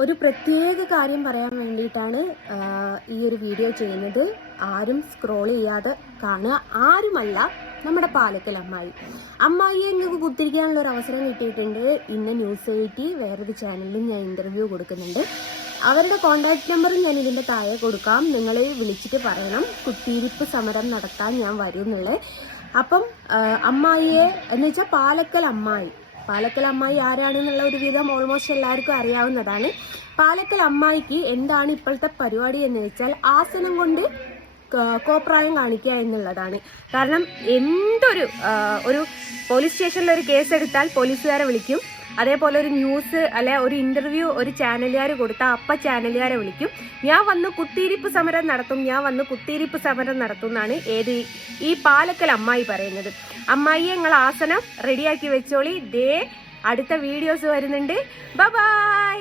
ഒരു പ്രത്യേക കാര്യം പറയാൻ വേണ്ടിയിട്ടാണ് ഈ ഒരു വീഡിയോ ചെയ്യുന്നത്. ആരും സ്ക്രോൾ ചെയ്യാതെ കാണുക. ആരുമല്ല, നമ്മുടെ പാലക്കൽ അമ്മായിയെ നിങ്ങൾക്ക് കുത്തിരിക്കാനുള്ള ഒരു അവസരം കിട്ടിയിട്ടുണ്ട്. ഇന്ന് ന്യൂസ് 80 വേറൊരു ചാനലിൽ ഞാൻ ഇന്റർവ്യൂ കൊടുക്കുന്നുണ്ട്. അവരുടെ കോൺടാക്ട് നമ്പറും ഞാൻ ഇതിന്റെ താഴെ കൊടുക്കാം. നിങ്ങൾ വിളിച്ചിട്ട് പറയണം കുത്തിയിരിപ്പ് സമരം നടത്താൻ ഞാൻ വരുന്നുള്ളത്. അപ്പം അമ്മായിയെ എന്ന് വെച്ചാൽ പാലക്കൽ അമ്മായി ആരാണെന്നുള്ള ഒരു വിധം ഓൾമോസ്റ്റ് എല്ലാവർക്കും അറിയാവുന്നതാണ്. പാലക്കൽ അമ്മായിക്ക് എന്താണ് ഇപ്പോഴത്തെ പരിപാടി എന്ന് വെച്ചാൽ ആസനം കൊണ്ട് കോപ്രായം കാണിക്കുക എന്നുള്ളതാണ്. കാരണം ഒരു പോലീസ് സ്റ്റേഷനിൽ ഒരു കേസ് എടുത്താൽ പോലീസുകാരെ വിളിക്കും. അതേപോലെ ഒരു ന്യൂസ് അല്ലെ ഒരു ഇന്റർവ്യൂ ഒരു ചാനലുകാർ കൊടുത്താൽ ചാനലുകാരെ വിളിക്കും. ഞാൻ വന്ന് കുത്തിയിരിപ്പ് സമരം നടത്തും എന്നാണ് ഈ പാലക്കൽ അമ്മായി പറയുന്നത്. അമ്മായിയെ നിങ്ങൾ ആസനം റെഡിയാക്കി വെച്ചോളി. അടുത്ത വീഡിയോസ് വരുന്നുണ്ട്. ബൈ.